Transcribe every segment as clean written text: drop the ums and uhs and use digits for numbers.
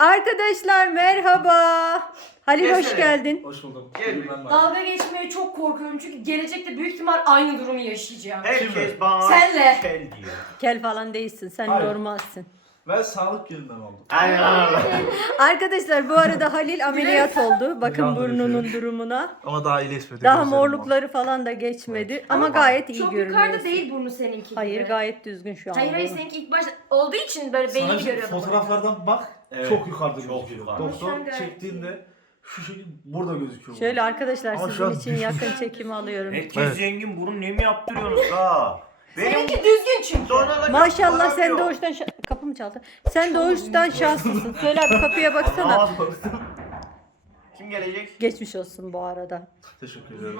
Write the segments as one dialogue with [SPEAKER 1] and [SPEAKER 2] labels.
[SPEAKER 1] Arkadaşlar merhaba. Halil hoş geldin.
[SPEAKER 2] Hoş buldum.
[SPEAKER 3] Gel.
[SPEAKER 2] Ben var.
[SPEAKER 4] Dalga geçmeye çok korkuyorum çünkü gelecekte büyük ihtimal aynı durumu yaşayacağım.
[SPEAKER 3] Herkes bana
[SPEAKER 4] Senle.
[SPEAKER 3] kel diyor.
[SPEAKER 1] Kel falan değilsin. Sen
[SPEAKER 2] Hayır.
[SPEAKER 1] normalsin.
[SPEAKER 2] Ben sağlık yönünden oldum.
[SPEAKER 3] Aynen.
[SPEAKER 1] Arkadaşlar bu arada Halil ameliyat oldu. Bakın
[SPEAKER 2] Yandı
[SPEAKER 1] burnunun
[SPEAKER 2] bir şey.
[SPEAKER 1] durumuna.
[SPEAKER 2] Ama daha iyileşmedi.
[SPEAKER 1] Daha
[SPEAKER 2] gözlerim var.
[SPEAKER 1] morlukları falan da geçmedi. Ama gayet iyi
[SPEAKER 4] Çok
[SPEAKER 1] görünüyor.
[SPEAKER 4] yukarıda değil burnu seninki
[SPEAKER 1] Hayır
[SPEAKER 4] gibi.
[SPEAKER 1] gayet düzgün şu an.
[SPEAKER 4] Hayır seninki ilk başta olduğu için böyle
[SPEAKER 2] Sana
[SPEAKER 4] belli
[SPEAKER 2] bir
[SPEAKER 4] görüyordum.
[SPEAKER 2] fotoğraflardan bak.
[SPEAKER 3] Evet.
[SPEAKER 2] Çok yukarıda
[SPEAKER 3] Çok
[SPEAKER 2] gözüküyor.
[SPEAKER 3] yukarıda.
[SPEAKER 4] Ama şu
[SPEAKER 2] Doktor
[SPEAKER 4] an gayet
[SPEAKER 2] çektiğinde şu şekilde burada gözüküyor.
[SPEAKER 1] Şöyle arkadaşlar
[SPEAKER 2] Ama şu
[SPEAKER 1] sizin
[SPEAKER 2] an
[SPEAKER 1] için yakın çekimi alıyorum.
[SPEAKER 3] Herkes
[SPEAKER 2] Evet.
[SPEAKER 3] zengin, bunu ne mi yaptırıyorsunuz ha?
[SPEAKER 4] Seninki düzgün çünkü.
[SPEAKER 1] Maşallah
[SPEAKER 3] param
[SPEAKER 1] sen
[SPEAKER 3] yok.
[SPEAKER 1] doğuştan kapı mı çaldı? Sen doğuştan şanslısın. Söyle abi kapıya baksana.
[SPEAKER 2] Aa, doğru.
[SPEAKER 3] Kim gelecek?
[SPEAKER 1] Geçmiş olsun bu arada.
[SPEAKER 2] Teşekkür ederim.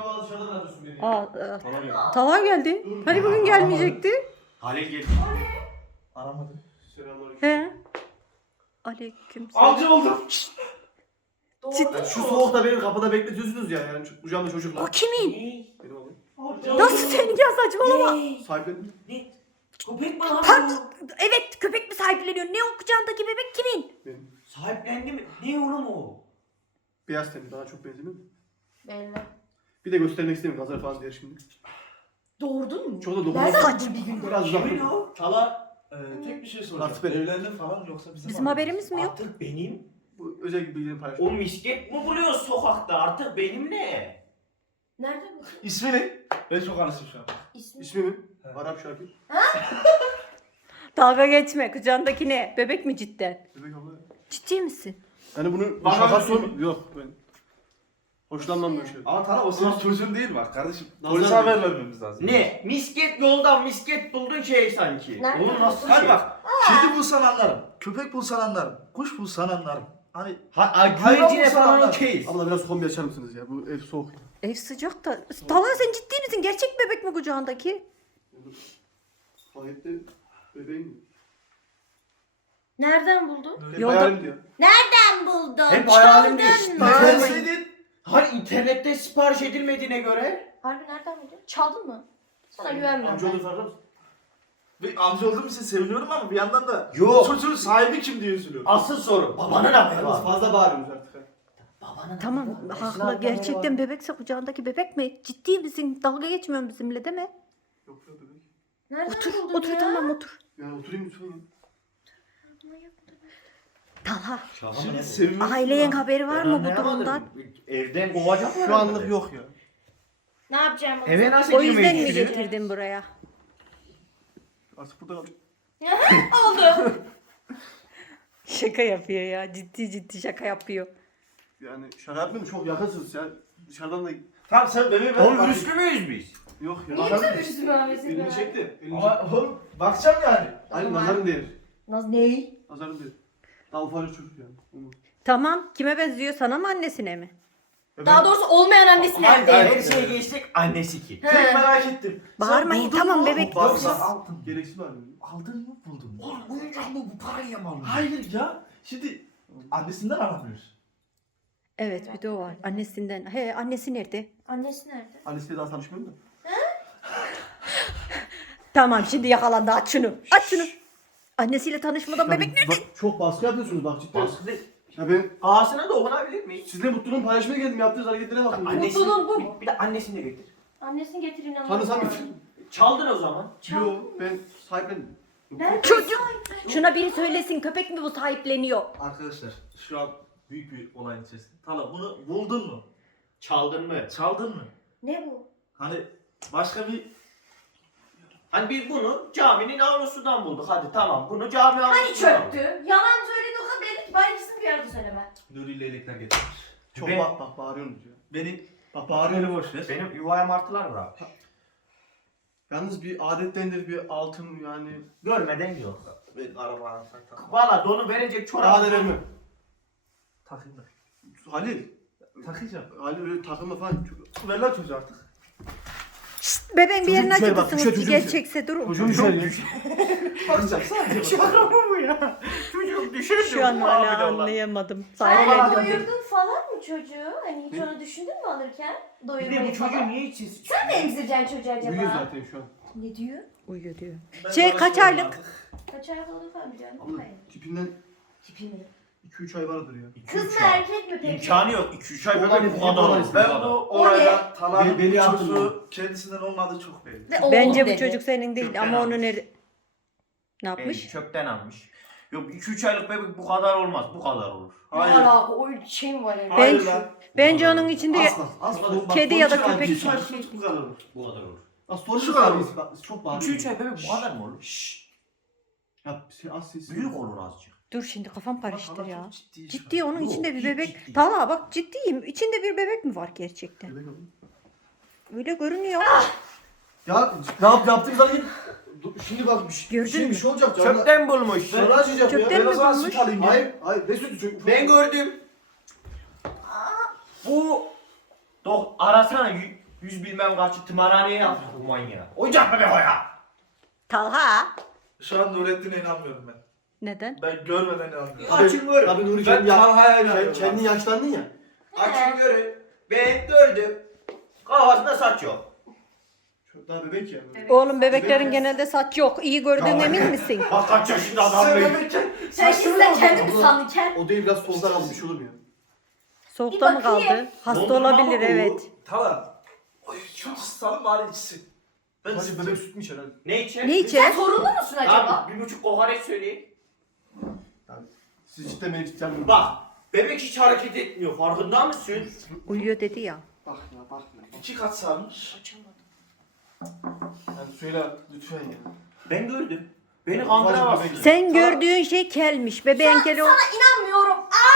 [SPEAKER 1] Talha geldi. Hani bugün gelmeyecekti?
[SPEAKER 3] Halil geldi.
[SPEAKER 2] Aramadı.
[SPEAKER 1] He. Aleyküm.
[SPEAKER 5] Avcı oldum.
[SPEAKER 4] Doğru.
[SPEAKER 5] Şu soğukta beni kapıda bekletiyorsunuz ya. Yani kucağımda çocuklar.
[SPEAKER 1] O kimin?
[SPEAKER 5] Benim oğlum.
[SPEAKER 1] Nasıl senin ya saçmalama.
[SPEAKER 5] Sahiplendim.
[SPEAKER 3] Köpek mi lan
[SPEAKER 1] Pardon. Evet köpek mi sahipleniyor? Ne o kucağındaki bebek kimin?
[SPEAKER 5] Benim.
[SPEAKER 3] Sahiplendi mi? Ne oğlum o?
[SPEAKER 5] Beyaz tenli. Daha çok benzemiyor mu?
[SPEAKER 4] Belli.
[SPEAKER 5] Bir de göstermek istemiyorum. Nazar falan diye şimdi.
[SPEAKER 4] Doğurdun mu?
[SPEAKER 5] Çok da
[SPEAKER 4] Ben
[SPEAKER 5] dokunmak.
[SPEAKER 4] saçım bir gün.
[SPEAKER 5] Biraz uzak.
[SPEAKER 3] Kimin o?
[SPEAKER 2] Tala tek bir şey soracağım.
[SPEAKER 5] Nasip et.
[SPEAKER 2] Evlendin falan yoksa
[SPEAKER 1] Bizim haberimiz mi yok?
[SPEAKER 3] Artık benim.
[SPEAKER 5] Bu özel bilgileri paylaşıyorum.
[SPEAKER 3] O misket mi buluyor sokakta? Artık benim ne?
[SPEAKER 4] Nerede bu?
[SPEAKER 2] İsmi ne? Ben çok karıştım şu an.
[SPEAKER 4] İsmi.
[SPEAKER 5] İsmi mi?
[SPEAKER 2] Evet.
[SPEAKER 5] Arap şarkı.
[SPEAKER 1] Dalga geçme. Kucağındaki ne? Bebek mi cidden?
[SPEAKER 5] Bebek abla.
[SPEAKER 1] Ciddi misin?
[SPEAKER 5] Yani bunu
[SPEAKER 2] Bana
[SPEAKER 5] şaka
[SPEAKER 2] bir
[SPEAKER 5] sor. Yok ben. Hoşlanmam böyle şey.
[SPEAKER 2] Ama Tala o senin çocuğun değil bak kardeşim.
[SPEAKER 5] Nazar
[SPEAKER 2] Polise
[SPEAKER 5] değil.
[SPEAKER 2] haber vermemiz lazım.
[SPEAKER 3] Ne? Misket yoldan misket buldun şey sanki.
[SPEAKER 4] Nerede?
[SPEAKER 3] Oğlum nasıl
[SPEAKER 2] Hadi
[SPEAKER 3] şey?
[SPEAKER 2] bak. Kedi bulsan anlarım. Köpek bulsan anlarım. Kuş bulsan anlarım. Hani
[SPEAKER 3] Güvecine
[SPEAKER 2] bulsan
[SPEAKER 3] falan
[SPEAKER 2] anlarım.
[SPEAKER 3] okeyiz.
[SPEAKER 5] Abla biraz kombi açar mısınız ya? Bu ev soğuk.
[SPEAKER 1] Ev sıcak da. Talha sen ciddi misin? Gerçek bebek mi kucağındaki?
[SPEAKER 5] Gayet de bebeğim.
[SPEAKER 4] Nereden buldun?
[SPEAKER 5] Hep
[SPEAKER 1] Yolda-
[SPEAKER 5] hayalim diyor.
[SPEAKER 4] Nereden buldun?
[SPEAKER 3] Hep hayalimde
[SPEAKER 4] Çaldın mı?
[SPEAKER 3] Neredeydin? Hani internette sipariş edilmediğine göre?
[SPEAKER 4] Harbi nereden buldun? Çaldın mı? Sana güvenmiyorum
[SPEAKER 5] Amca
[SPEAKER 4] ben.
[SPEAKER 5] olur farkında mısın?
[SPEAKER 2] bir amca olduğum için seviniyorum ama bir yandan da
[SPEAKER 3] Yok.
[SPEAKER 2] çocuğun sahibi kim diye üzülüyorum.
[SPEAKER 3] Asıl soru babanın haberi
[SPEAKER 5] Yalnız
[SPEAKER 3] var.
[SPEAKER 5] fazla bağırıyorsunuz artık. ha.
[SPEAKER 3] Babanın
[SPEAKER 1] Tamam
[SPEAKER 3] haberi var.
[SPEAKER 1] haklı. Gerçekten bebekse kucağındaki bebek mi? Ciddi misin? Dalga geçmiyorsun bizimle değil mi?
[SPEAKER 5] Yok ya bebek.
[SPEAKER 4] Nereden
[SPEAKER 1] Otur.
[SPEAKER 4] buldun
[SPEAKER 1] Otur
[SPEAKER 4] ya?
[SPEAKER 1] tamam otur.
[SPEAKER 5] Ya oturayım lütfen ya.
[SPEAKER 1] Talha.
[SPEAKER 2] Şimdi seviniyorum.
[SPEAKER 1] Ailenin haberi var mı bu
[SPEAKER 3] Anlayamadım.
[SPEAKER 1] durumdan?
[SPEAKER 3] Evden kovacak mı?
[SPEAKER 5] Şu anlık yok ya.
[SPEAKER 4] Ne yapacağım?
[SPEAKER 3] Eve nasıl
[SPEAKER 1] O yüzden mi
[SPEAKER 3] girmeyi düşünüyor?
[SPEAKER 1] getirdin buraya?
[SPEAKER 5] Artık burada kalacağım.
[SPEAKER 4] Oldu.
[SPEAKER 1] Şaka yapıyor ya. Ciddi ciddi şaka yapıyor.
[SPEAKER 5] Yani şaka yapmıyorum çok yakınsınız ya. Dışarıdan da
[SPEAKER 2] Tamam sen bebeği ver.
[SPEAKER 3] Oğlum
[SPEAKER 2] Bak-
[SPEAKER 3] üstü müyüz biz?
[SPEAKER 5] yok ya.
[SPEAKER 4] Niye
[SPEAKER 5] Nazar-
[SPEAKER 4] bize üstüme abisi
[SPEAKER 5] Elini çekti. Elini
[SPEAKER 2] Ama
[SPEAKER 5] çekti.
[SPEAKER 2] oğlum bakacağım yani.
[SPEAKER 5] Hayır nazarın değeri.
[SPEAKER 4] Ney?
[SPEAKER 5] Nazarın değeri. Daha ufacık çocuk yani. Onu.
[SPEAKER 1] Tamam. Kime benziyor? Sana mı annesine mi?
[SPEAKER 5] Ya
[SPEAKER 4] Daha
[SPEAKER 5] ben-
[SPEAKER 4] doğrusu olmayan annesine
[SPEAKER 3] Hayır,
[SPEAKER 4] yaptı.
[SPEAKER 3] her şeye geçtik annesi ki.
[SPEAKER 2] Tek merak ettim. Sen
[SPEAKER 1] Bağırmayın,
[SPEAKER 2] buldun
[SPEAKER 1] tamam,
[SPEAKER 2] mu?
[SPEAKER 1] bebek.
[SPEAKER 2] Yoksa aldın mı?
[SPEAKER 5] Gereksiz var mı?
[SPEAKER 2] Aldın mı buldun mu?
[SPEAKER 3] Oğlum oyuncak mı bu parayla mı aldın?
[SPEAKER 2] Hayır ya. Şimdi annesinden aramıyoruz.
[SPEAKER 1] Evet bir de o var. Annesinden. He annesi nerede?
[SPEAKER 4] Annesi nerede?
[SPEAKER 5] Annesiyle daha tanışmıyorum da.
[SPEAKER 1] Tamam şimdi yakalandı. Aç şunu. Aç şunu. Annesiyle tanışmadan
[SPEAKER 5] Ya
[SPEAKER 1] bebek
[SPEAKER 5] bak, çok baskı yapıyorsunuz bak cidden.
[SPEAKER 3] Baskı.
[SPEAKER 5] Ya ben
[SPEAKER 3] Ağasına dokunabilir miyiz?
[SPEAKER 5] sizle mutluluğumu paylaşmaya geldim. Yaptığınız hareketlere bakın.
[SPEAKER 3] Annesi,
[SPEAKER 4] Mutluluğun bu mu?
[SPEAKER 3] Bir de annesini de getir.
[SPEAKER 4] Annesini getirin ama.
[SPEAKER 5] Tanısam getir.
[SPEAKER 3] Çaldın o zaman.
[SPEAKER 5] Yo ben sahiplendim.
[SPEAKER 4] Nerede?
[SPEAKER 1] Çocuk. Şuna biri söylesin köpek mi bu sahipleniyor?
[SPEAKER 2] Arkadaşlar şu an büyük bir olayın içerisinde. Tala bunu buldun mu?
[SPEAKER 3] Çaldın mı?
[SPEAKER 2] Çaldın mı?
[SPEAKER 4] Ne bu?
[SPEAKER 2] Hani başka bir
[SPEAKER 3] Hani biz bunu caminin avlusundan bulduk. Hadi tamam bunu cami
[SPEAKER 4] Hani
[SPEAKER 3] avlusundan
[SPEAKER 4] çöktü? Yalan söyledi o kadar belli ki ben ikisini bir arada söyleme.
[SPEAKER 2] Nuri leylekler getirmiş.
[SPEAKER 5] Çok
[SPEAKER 3] Ben-
[SPEAKER 5] bak bağırıyorsunuz ya.
[SPEAKER 2] Beni
[SPEAKER 5] Bak
[SPEAKER 2] beni
[SPEAKER 5] bağırıyorsunuz.
[SPEAKER 2] boş ver.
[SPEAKER 3] Benim yuvaya martılar var abi.
[SPEAKER 5] Yalnız bir adettendir bir altın yani.
[SPEAKER 3] Görmeden yok.
[SPEAKER 2] Ben araba anahtarı takayım.
[SPEAKER 3] Valla donu verecek
[SPEAKER 5] Daha
[SPEAKER 3] çorabı.
[SPEAKER 5] mi?
[SPEAKER 2] Takayım da.
[SPEAKER 5] Halil.
[SPEAKER 2] Takacağım.
[SPEAKER 5] Halil öyle takılma falan.
[SPEAKER 2] Ver lan çocuğu artık.
[SPEAKER 1] Bebeğin bir yerini
[SPEAKER 5] Çocuk düşer bak,
[SPEAKER 1] acıtısınız ki
[SPEAKER 5] düşer, çocuk
[SPEAKER 1] gerçekse durun.
[SPEAKER 5] Çocuğum düşer ya.
[SPEAKER 2] Bakacağım sadece.
[SPEAKER 3] Şaka mı bu ya? Çocuk düşer
[SPEAKER 1] Şu an hala anlayamadım. Sahiplendim.
[SPEAKER 4] Doyurdun falan mı çocuğu? Hani hiç onu düşündün mü alırken?
[SPEAKER 3] Bir
[SPEAKER 4] Doyurmayı
[SPEAKER 3] de bu çocuğu
[SPEAKER 4] falan.
[SPEAKER 3] niye hiç sesi
[SPEAKER 4] Sen de emzireceksin çocuğu acaba?
[SPEAKER 5] Uyuyor zaten şu an.
[SPEAKER 4] Ne diyor?
[SPEAKER 1] Uyuyor diyor.
[SPEAKER 2] Ben
[SPEAKER 1] Şey,
[SPEAKER 2] sana
[SPEAKER 1] kaç
[SPEAKER 2] söyleyeyim
[SPEAKER 1] aylık?
[SPEAKER 2] artık.
[SPEAKER 4] Kaç ay falan falan canım?
[SPEAKER 5] Ama
[SPEAKER 4] Hayır.
[SPEAKER 5] tipinden
[SPEAKER 4] Tipini.
[SPEAKER 5] 2-3 ay vardır ya.
[SPEAKER 4] Kız mı erkek mi peki?
[SPEAKER 3] İmkanı yok. 2-3 ay bebek
[SPEAKER 5] Olabilir,
[SPEAKER 3] bu kadar
[SPEAKER 5] olabilir.
[SPEAKER 3] olur.
[SPEAKER 2] Ben bu olaydan Talha'nın
[SPEAKER 5] Beni
[SPEAKER 2] bu
[SPEAKER 5] yaptın
[SPEAKER 2] çocuğu kendisinden olmadığı çok belli.
[SPEAKER 4] Ve oğlum
[SPEAKER 1] Bence bu
[SPEAKER 4] dedi.
[SPEAKER 1] çocuk senin değil
[SPEAKER 3] Çöpten
[SPEAKER 1] ama onu
[SPEAKER 3] almış.
[SPEAKER 1] ne
[SPEAKER 3] Belki
[SPEAKER 1] yapmış?
[SPEAKER 3] çöpten almış. Yok 2-3 aylık bebek bu kadar olmaz. Bu kadar olur.
[SPEAKER 4] Ne
[SPEAKER 2] Hayır.
[SPEAKER 4] alaka? O şey mi var yani?
[SPEAKER 2] Hayır
[SPEAKER 1] Ben-
[SPEAKER 2] lan.
[SPEAKER 1] Bence onun içinde
[SPEAKER 5] Asla. Asla. Bak,
[SPEAKER 1] kedi ya da
[SPEAKER 5] sonuç
[SPEAKER 1] köpek
[SPEAKER 5] abi,
[SPEAKER 1] gibi.
[SPEAKER 2] Bu kadar olur.
[SPEAKER 3] Bu kadar olur.
[SPEAKER 5] Bak sonuç
[SPEAKER 2] Şu kadar
[SPEAKER 5] abi.
[SPEAKER 2] olur.
[SPEAKER 5] Bak, çok bağırıyor.
[SPEAKER 3] 2-3 ay bebek bu kadar mı olur?
[SPEAKER 5] Ya az ses.
[SPEAKER 3] Büyük olur azıcık.
[SPEAKER 1] Dur şimdi kafam karıştı ya.
[SPEAKER 2] Ciddi.
[SPEAKER 1] Ciddi onun
[SPEAKER 3] Yok,
[SPEAKER 1] içinde bir
[SPEAKER 3] hiç
[SPEAKER 1] bebek.
[SPEAKER 3] ciddi.
[SPEAKER 1] Talha bak ciddiyim. İçinde bir bebek mi var gerçekten?
[SPEAKER 5] Bebek alayım.
[SPEAKER 1] Öyle görünüyor.
[SPEAKER 5] Ya yaptığımız hareket. Şimdi bak bir şey,
[SPEAKER 1] Gördün mü?
[SPEAKER 5] bir şey olacak. Canına.
[SPEAKER 3] Çöpten bulmuş.
[SPEAKER 5] Sana açacak ya.
[SPEAKER 1] Çöpten
[SPEAKER 5] Ben
[SPEAKER 1] mi
[SPEAKER 5] o zaman
[SPEAKER 1] bulmuş?
[SPEAKER 5] süt alayım ya. Hayır. Ne sütü çocuk?
[SPEAKER 3] Ben gördüm. Bu arasana 100 bilmem kaçı tımarhaneye yaptı bu manyağı. Oyuncak bebek o ya.
[SPEAKER 1] Talha.
[SPEAKER 2] Şu an Nurettin'e inanmıyorum ben.
[SPEAKER 1] Neden?
[SPEAKER 2] Ben görmeden inanmıyorum.
[SPEAKER 3] Açın görün.
[SPEAKER 5] Tabii Nuri
[SPEAKER 2] Ben
[SPEAKER 5] kendin
[SPEAKER 2] Talha'ya inanıyorum.
[SPEAKER 5] kendin yaşlandın ya.
[SPEAKER 3] Açın görün. Ben gördüm. Kafasında saç yok.
[SPEAKER 5] Çok daha bebek ya.
[SPEAKER 4] Evet.
[SPEAKER 1] Oğlum bebeklerin
[SPEAKER 5] Bebek-
[SPEAKER 1] genelde saç yok. İyi gördüğün emin misin?
[SPEAKER 3] Bak kaç yaşında adam
[SPEAKER 2] Sen
[SPEAKER 3] benim.
[SPEAKER 2] bebekken
[SPEAKER 4] Sen
[SPEAKER 5] Saçları
[SPEAKER 4] şimdi
[SPEAKER 5] mı
[SPEAKER 4] kendi
[SPEAKER 5] oldu?
[SPEAKER 4] mi sandın? Kendi.
[SPEAKER 5] O değil biraz tozdan aldı bir şey olur mu ya?
[SPEAKER 1] Soğukta
[SPEAKER 4] Bir
[SPEAKER 1] mı
[SPEAKER 4] bakayım.
[SPEAKER 1] kaldı? Hasta
[SPEAKER 3] Dondurma mı
[SPEAKER 1] olabilir
[SPEAKER 3] bu?
[SPEAKER 1] evet.
[SPEAKER 2] Talha. Şu ısıtalım bari içsin. Ben
[SPEAKER 5] Hadi bebek süt mü içer hadi?
[SPEAKER 3] Ne içer?
[SPEAKER 1] Ne
[SPEAKER 4] Sen
[SPEAKER 1] içer?
[SPEAKER 4] sorunlu musun acaba?
[SPEAKER 3] Abi 1,5 kokoreç söyleyeyim.
[SPEAKER 5] Siz cidden beni cidden mi?
[SPEAKER 3] Bak bebek hiç hareket etmiyor farkında mısın?
[SPEAKER 1] Uyuyor dedi ya.
[SPEAKER 5] Bak ya.
[SPEAKER 2] 2 kat sarmış.
[SPEAKER 5] Yani söyle lütfen ya.
[SPEAKER 3] Ben gördüm. Beni
[SPEAKER 5] Ufacık
[SPEAKER 3] kandıramazsın.
[SPEAKER 5] bebek.
[SPEAKER 1] Sen gördüğün şey kelmiş. Bebeğin keli o.
[SPEAKER 4] Sana inanmıyorum.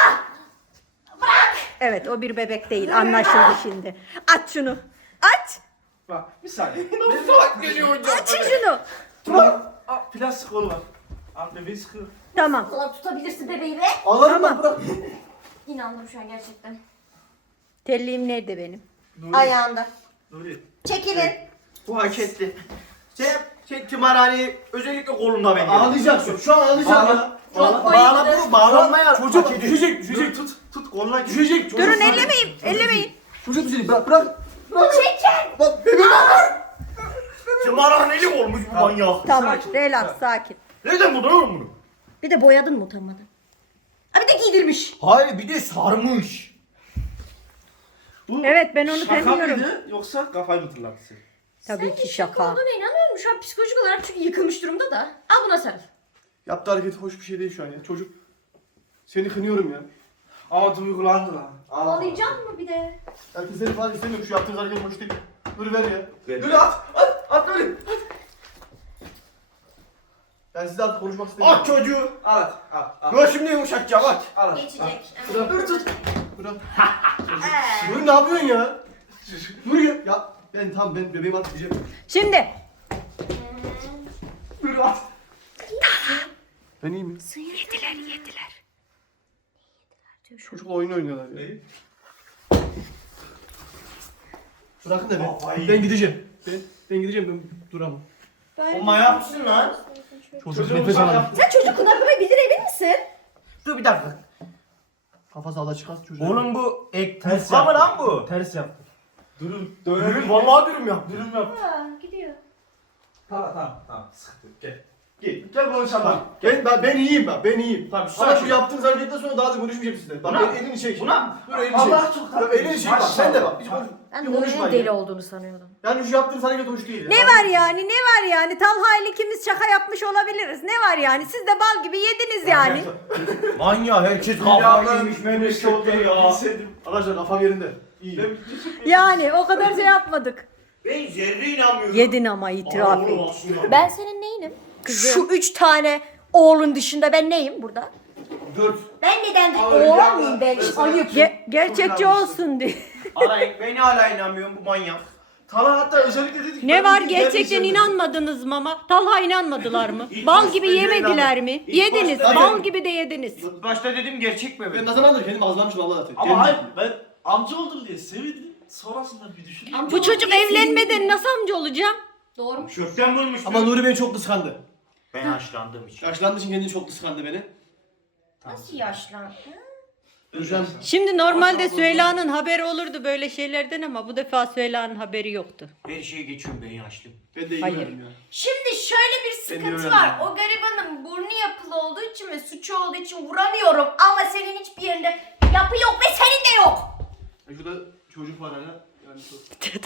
[SPEAKER 1] Evet o bir bebek değil. Anlaşıldı şimdi. Aç şunu. Aç.
[SPEAKER 2] Bak bir saniye.
[SPEAKER 3] Salak geliyor hocam.
[SPEAKER 1] Açın şunu.
[SPEAKER 2] Plastik kolu var. Al bebeği sıkıyor.
[SPEAKER 1] Tamam.
[SPEAKER 4] Sana tutabilirsin bebeği be.
[SPEAKER 5] Ağlarım
[SPEAKER 1] Tamam.
[SPEAKER 5] bak bırak.
[SPEAKER 4] İnandım şu an gerçekten.
[SPEAKER 1] Telliğim nerede benim?
[SPEAKER 2] Nuri.
[SPEAKER 4] Ayağında.
[SPEAKER 2] Nuri.
[SPEAKER 4] Çekilin.
[SPEAKER 3] Bu hak etti. Sen tımarhaneyi özellikle kolunda ben
[SPEAKER 5] Ağlayacaksın. Şu an ağlayacaksın ya.
[SPEAKER 4] Çok
[SPEAKER 3] Bağla
[SPEAKER 4] bayıldı.
[SPEAKER 3] bu bağlanmaya.
[SPEAKER 5] Çocuk
[SPEAKER 3] hak ediyor.
[SPEAKER 5] düşecek.
[SPEAKER 2] Tut koluna gir.
[SPEAKER 5] Düşecek. Çocuk.
[SPEAKER 1] Durun ellemeyin. Ellemeyin.
[SPEAKER 5] Çocuk düşecek. Bırak.
[SPEAKER 4] Çekin.
[SPEAKER 5] Bak bebek var.
[SPEAKER 3] Tımarhaneli olmuş bu manyak.
[SPEAKER 1] Tamam.
[SPEAKER 2] Sakin,
[SPEAKER 1] Relax
[SPEAKER 2] sakin.
[SPEAKER 1] sakin.
[SPEAKER 3] Neden bu oğlum bunu?
[SPEAKER 1] Bir de boyadın mı utanmadan?
[SPEAKER 4] Ha bir de giydirmiş.
[SPEAKER 3] Hayır bir de sarmış.
[SPEAKER 2] Bu
[SPEAKER 1] Evet, ben onu
[SPEAKER 2] şaka
[SPEAKER 1] tanıyorum.
[SPEAKER 2] mıydı yoksa kafayı mı tırlattı seni?
[SPEAKER 1] Tabii ki
[SPEAKER 4] Şaka
[SPEAKER 1] şaka.
[SPEAKER 4] olduğuna inanıyorum şu an psikolojik olarak çünkü yıkılmış durumda da. Al buna sarıl.
[SPEAKER 5] Yaptığı hareket hoş bir şey değil şu an ya. Çocuk. Seni kınıyorum ya.
[SPEAKER 2] Ama duygulandı lan.
[SPEAKER 4] Ağlayacak mı bir de?
[SPEAKER 5] Herkes seni falan istemiyorum. Şu yaptığınız hareket hoş değil. Dur ver ya.
[SPEAKER 3] Ver.
[SPEAKER 5] Dur at böyle. Ben sizle artık konuşmak istemiyorum.
[SPEAKER 3] At çocuğu.
[SPEAKER 2] Al at.
[SPEAKER 3] Gör şimdi yumuşatacağım at.
[SPEAKER 2] Al.
[SPEAKER 4] Geçecek.
[SPEAKER 5] Dur,
[SPEAKER 4] Dur tut.
[SPEAKER 5] Dur. Dur ne yapıyorsun ya? Dur ya. Ya ben tamam ben bebeğimi at diyeceğim.
[SPEAKER 1] Şimdi.
[SPEAKER 5] Dur at. Ben iyi miyim?
[SPEAKER 1] Yediler.
[SPEAKER 5] Çocukla oyun oynuyorlar ya.
[SPEAKER 2] Neyi?
[SPEAKER 5] Bırakın da
[SPEAKER 3] Kafayı
[SPEAKER 5] ben gideceğim. Ben gideceğim ben duramam.
[SPEAKER 3] O manyak mısın lan?
[SPEAKER 5] Çocuk
[SPEAKER 2] Çocuğu
[SPEAKER 5] nefes
[SPEAKER 2] uzak
[SPEAKER 5] alamıyor.
[SPEAKER 2] yaptı.
[SPEAKER 4] Sen çocuk kınaklamayı bilir emin misin?
[SPEAKER 3] Dur bir dakika.
[SPEAKER 5] Kafası ağda çıkar çocuğu.
[SPEAKER 3] Oğlum bu
[SPEAKER 5] ters
[SPEAKER 3] yufka mı
[SPEAKER 5] yaptı.
[SPEAKER 3] lan bu?
[SPEAKER 5] Ters yaptı.
[SPEAKER 2] Dürüm.
[SPEAKER 3] Dürüm vallahi dürüm ya.
[SPEAKER 2] Dürüm yap.
[SPEAKER 4] Ha gidiyor.
[SPEAKER 2] Tamam. Sıkıntı yok. Gel.
[SPEAKER 3] Gel.
[SPEAKER 2] Gel konuşalım.
[SPEAKER 5] Bak ben iyiyim bak ben iyiyim.
[SPEAKER 3] Tamam,
[SPEAKER 5] Ama şu
[SPEAKER 3] sakin.
[SPEAKER 5] yaptığınız hareketten sonra daha da konuşmayacağım sizinle. Bak
[SPEAKER 3] Buna-
[SPEAKER 5] elini çek.
[SPEAKER 3] Buna
[SPEAKER 5] Dur elini
[SPEAKER 2] Allah
[SPEAKER 5] çek.
[SPEAKER 2] çok
[SPEAKER 5] Bak,
[SPEAKER 2] tatlı.
[SPEAKER 5] elini çek bak sen de bak.
[SPEAKER 4] Ben
[SPEAKER 5] Bir konuşmayın
[SPEAKER 4] Nuri'nin deli
[SPEAKER 5] ya.
[SPEAKER 4] olduğunu sanıyordum.
[SPEAKER 5] Yani şu yaptığınız hareket hoş değil ya.
[SPEAKER 1] Ne var yani? Ne var yani? Talha ile ikimiz şaka yapmış olabiliriz. Ne var yani? Siz de bal gibi yediniz yani.
[SPEAKER 3] Manyak herkes
[SPEAKER 2] Dünyadan
[SPEAKER 3] kafayı yemiş memlekette ya.
[SPEAKER 2] Bilseydim.
[SPEAKER 5] Arkadaşlar kafam yerinde. İyi.
[SPEAKER 1] Yani o kadar şey yapmadık.
[SPEAKER 3] Ben zerre inanmıyorum.
[SPEAKER 1] Yedin ama itiraf
[SPEAKER 3] Oğlum
[SPEAKER 1] et.
[SPEAKER 3] aslında.
[SPEAKER 4] Ben senin neyinim?
[SPEAKER 1] Kızım.
[SPEAKER 4] Şu 3 tane oğlun dışında ben neyim burada?
[SPEAKER 5] 4.
[SPEAKER 4] Ben neden
[SPEAKER 2] Abi,
[SPEAKER 4] oğlan
[SPEAKER 2] ya,
[SPEAKER 4] mıyım ben?
[SPEAKER 2] mesela-
[SPEAKER 4] Ayıp.
[SPEAKER 1] Gerçekçi
[SPEAKER 2] Çok
[SPEAKER 1] olsun diye.
[SPEAKER 3] Arayın beni hala inanmıyorum bu manyak.
[SPEAKER 2] Talha hatta özellikle dedi ki
[SPEAKER 1] Ne
[SPEAKER 2] ben
[SPEAKER 1] var
[SPEAKER 2] bir
[SPEAKER 1] gerçekten
[SPEAKER 2] gelmeyeceğim
[SPEAKER 1] inanmadınız mı ama? Talha inanmadılar mı?
[SPEAKER 3] İlk
[SPEAKER 1] Bal
[SPEAKER 3] başta
[SPEAKER 1] gibi
[SPEAKER 3] ben
[SPEAKER 1] yemediler
[SPEAKER 3] inanmadım.
[SPEAKER 1] mi?
[SPEAKER 3] İlk
[SPEAKER 1] Yediniz.
[SPEAKER 3] başta
[SPEAKER 1] Bal
[SPEAKER 3] ben-
[SPEAKER 1] gibi de yediniz.
[SPEAKER 3] İlk başta dedim gerçek bebek.
[SPEAKER 5] Ben ne zamandır kendim azlamışım Allah zaten.
[SPEAKER 2] Ama hayır ben amca oldum diye sevindim. Sonrasında bir düşündüm.
[SPEAKER 4] Amca-
[SPEAKER 1] Bu çocuk evlenmeden nasıl amca olacak?
[SPEAKER 4] Doğru mu?
[SPEAKER 3] Çöpten bulmuş.
[SPEAKER 5] Ama Nuri beni çok kıskandı.
[SPEAKER 3] Ben yaşlandığım için.
[SPEAKER 5] Yaşlandığı için kendini çok kıskandı beni.
[SPEAKER 4] Nasıl yaşlandı?
[SPEAKER 5] Hocam
[SPEAKER 1] Şimdi normalde Süheyla'nın haberi olurdu böyle şeylerden ama bu defa Süheyla'nın haberi yoktu.
[SPEAKER 3] Her şeyi geçiyorum ben yaşlıyım.
[SPEAKER 5] ben de iyi
[SPEAKER 1] Hayır.
[SPEAKER 5] verdim ya.
[SPEAKER 4] Şimdi şöyle bir
[SPEAKER 5] Ben de
[SPEAKER 4] sıkıntı
[SPEAKER 5] öğrendim.
[SPEAKER 4] var. O garibanın burnu yapılı olduğu için ve suçu olduğu için vuramıyorum. Ama senin
[SPEAKER 5] Karı çocuk var hala. Yani çok.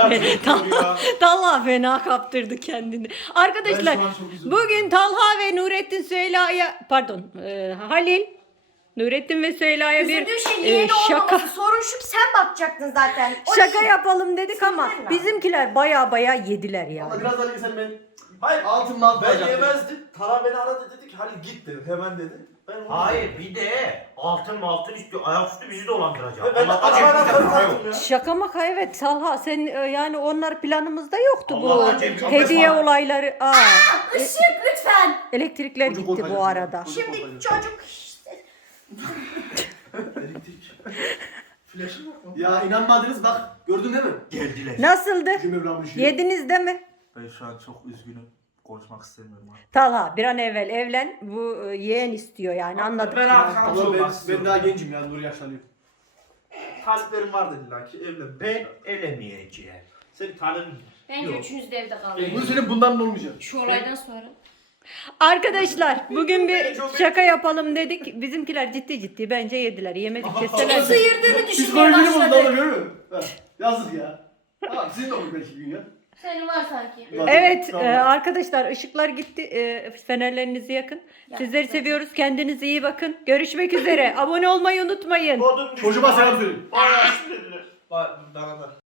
[SPEAKER 1] Talha fena kaptırdı kendini. Arkadaşlar
[SPEAKER 5] Ben şu an çok üzüldüm.
[SPEAKER 1] bugün Talha ve Nurettin Süheyla'ya Halil Nurettin ve Süheyla'ya bir
[SPEAKER 4] Üzüldüğü şey yeğeni
[SPEAKER 1] şaka
[SPEAKER 4] olmaması. Sorun şu ki sen bakacaktın zaten. O
[SPEAKER 1] şaka
[SPEAKER 4] işi.
[SPEAKER 1] yapalım dedik ama
[SPEAKER 4] Sinirlenme.
[SPEAKER 1] bizimkiler baya yediler ya.
[SPEAKER 5] Valla biraz daha sen ben
[SPEAKER 2] Hayır.
[SPEAKER 5] altın malt
[SPEAKER 2] Ben
[SPEAKER 5] alacaktım.
[SPEAKER 2] yemezdim. Tara beni aradı dedi ki Halil git dedi. Hemen dedi. Ben onu
[SPEAKER 3] Hayır bir de altın istiyor. Ayaküstü bizi dolandıracak.
[SPEAKER 2] Ben de
[SPEAKER 3] Allah'tan
[SPEAKER 2] arabana
[SPEAKER 3] cebimizde para yok.
[SPEAKER 2] taktım ya.
[SPEAKER 1] Şaka maka evet Talha sen yani onlar planımızda yoktu bu
[SPEAKER 3] Allah'tan cebimizde
[SPEAKER 1] hediye
[SPEAKER 3] para.
[SPEAKER 1] olayları.
[SPEAKER 4] Işık lütfen.
[SPEAKER 1] Elektrikler
[SPEAKER 5] Çocuk
[SPEAKER 1] gitti bu
[SPEAKER 5] korkacak.
[SPEAKER 1] arada.
[SPEAKER 5] Çocuk
[SPEAKER 4] Şimdi
[SPEAKER 5] korkacak.
[SPEAKER 4] çocuk işte.
[SPEAKER 2] Elektrik. Flaşım yok mu?
[SPEAKER 5] Ya inanmadınız bak. Gördün değil mi?
[SPEAKER 3] Geldiler.
[SPEAKER 1] Nasıldı?
[SPEAKER 5] Cümle şey.
[SPEAKER 1] Yediniz de mi?
[SPEAKER 2] Ben şu an çok üzgünüm. Konuşmak istemiyorum artık.
[SPEAKER 1] Talha bir an evvel evlen. Bu yeğen istiyor yani anladık.
[SPEAKER 2] Ben arkam
[SPEAKER 5] Ama
[SPEAKER 2] çok
[SPEAKER 5] ben
[SPEAKER 2] istiyorum.
[SPEAKER 5] daha gencim ya. Nuri yaşlanıyor.
[SPEAKER 2] Taliplerim vardı illa ki evlen.
[SPEAKER 3] Ben elemeyeceğim.
[SPEAKER 2] Senin talebin var.
[SPEAKER 4] Bence
[SPEAKER 2] Yok.
[SPEAKER 4] üçünüz de evde kalın.
[SPEAKER 5] Nuri senin bundan da olmayacak.
[SPEAKER 4] Şu olaydan sonra.
[SPEAKER 1] Arkadaşlar bugün bir şaka yapalım dedik. Bizimkiler ciddi bence yediler. Yemedik deseler.
[SPEAKER 4] Sıyırdığını düşünmeye
[SPEAKER 5] Psikolojini bozdu
[SPEAKER 4] başladı.
[SPEAKER 5] ama görüyor musun? Ha, yazık ya. Tamam sizin de olur belki gün ya.
[SPEAKER 4] Senin var sanki.
[SPEAKER 5] Var.
[SPEAKER 1] Evet
[SPEAKER 5] Tamam.
[SPEAKER 1] arkadaşlar ışıklar gitti. Fenerlerinizi yakın. Sizleri seviyoruz. Kendinize iyi bakın. Görüşmek üzere. Abone olmayı unutmayın.
[SPEAKER 2] Bodum
[SPEAKER 5] Çocuğuma selam söyleyin.
[SPEAKER 2] Bana dediler. Bana da.